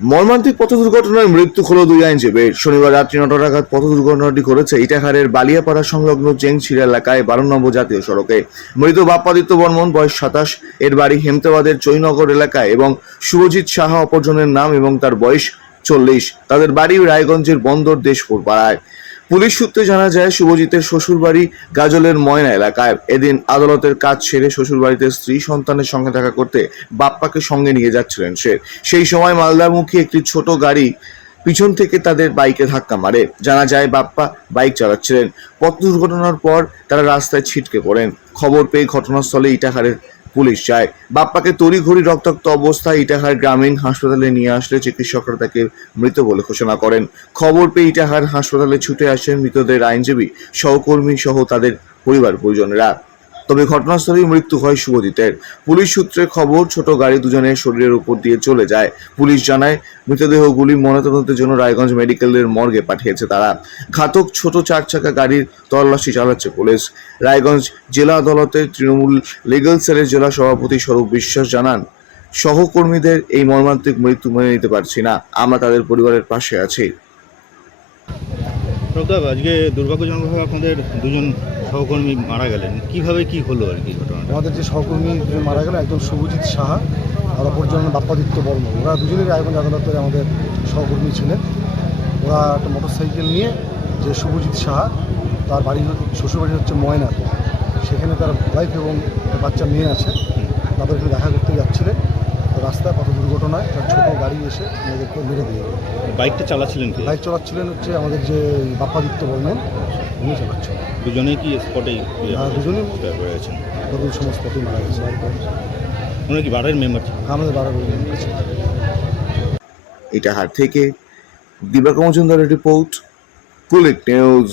মর্মান্তিক পথ দুর্ঘটনায় মৃত্যু হল দুই আইনজীবীর শনিবার রাত্রি নটা নাগাদ পথ দুর্ঘটনাটি ঘটেছে ইটাহারের বালিয়াপাড়া সংলগ্ন চেংছিড়া এলাকায় বারো নম্বর জাতীয় সড়কে। মৃত বাপ্পাদিত্য বর্মন, বয়স সাতাশ, এর বাড়ি হেমতাবাদের চৈনগর এলাকায় এবং শুভজিৎ সাহা অপরজনের নাম এবং তার বয়স চল্লিশ। তাদের বাড়ি রায়গঞ্জের বন্দর দেশপুর পাড়ায়। পুলিশ সূত্রে জানা যায়, শুভজিতের শ্বশুরবাড়ি গাজলের ময়না এলাকায়। এদিন আদালতের কাজ সেরে শ্বশুরবাড়িতে স্ত্রী সন্তানের সঙ্গে দেখা করতে বাপ্পাকে সঙ্গে নিয়ে যাচ্ছিলেন সে। সেই সময় মালদামুখী একটি ছোট গাড়ি পিছন থেকে তাদের বাইকে ধাক্কা মারে। জানা যায়, বাপ্পা বাইক চালাচ্ছিলেন। পথ দুর্ঘটনার পর তারা রাস্তায় ছিটকে পড়েন। খবর পেয়ে ঘটনাস্থলে ইটাহারের পুলিশ যায় বাপ্পাকে তড়িঘড়ি রক্তাক্ত অবস্থায় ইটাহার গ্রামীণ হাসপাতালে নিয়ে আসলে চিকিৎসকরা তাকে মৃত বলে ঘোষণা করেন। খবর পেয়ে ইটাহার হাসপাতালে ছুটে আসেন মৃতদের আইনজীবী, সহকর্মী সহ তাদের পরিবার পরিজনেরা তবে ঘটনাস্থলেই মৃত্যু হয় শুভজিতের পুলিশ সূত্রে খবর, ছোট গাড়ি দুজনের শরীরের উপর দিয়ে চলে যায়। পুলিশ জানায়, মৃতদেহগুলি ময়নাতদন্তের জন্য রায়গঞ্জ মেডিকেলের মর্গে পাঠিয়েছে তারা। ঘাতক ছোট চার চাকা গাড়ির তল্লাশি চালাচ্ছে পুলিশ। রায়গঞ্জ জেলা আদালতের তৃণমূল লিগ্যাল সেলের জেলা সভাপতি স্বরূপ বিশ্বাস জানান, সহকর্মীদের এই মর্মান্তিক মৃত্যু মেনে নিতে পারছি না। আমরা তাদের পরিবারের পাশে আছি। প্রতাপ আজকে দুর্ভাগ্যজনকভাবে আপনাদের দুজন সহকর্মী মারা গেলেন। কীভাবে কি হলো আর কি ঘটনাটা? আমাদের যে সহকর্মী দুজন মারা গেল একজন শুভজিৎ সাহা আর অপরজন বাপ্পাদিত্য বর্মন ওরা দুজনেই রায়গঞ্জ আদালতের আমাদের সহকর্মী ছিলেন। ওরা একটা মোটর সাইকেল নিয়ে যে শুভজিৎ সাহা তার বাড়ি শ্বশুরবাড়ি হচ্ছে ময়না সেখানে তার ওয়াইফ এবং বাচ্চা মেয়ে আছে। তাদেরকে দেখা করতে যাচ্ছিলেন। রাস্তায় পথ দুর্ঘটনায় তার গাড়ি এসে আমাদেরকে মেরে দিয়ে গেল বাইকটা চালাচ্ছিলেন কি? বাইক চালাচ্ছিলেন হচ্ছে আমাদের যে বাপ্পাদিত্য বর্মন উনি চালাচ্ছেন। দুজনেই কি স্পটেই হ্যাঁ, দুজনেই। গেছেন ওদের সমস্ত মারা গেছে। উনি কি বাড়ির মেম্বার? ছিলেন আমাদের বারো কাছে ইটাহার থেকে দিবাকর মজুমদারের রিপোর্ট কুলিক নিউজ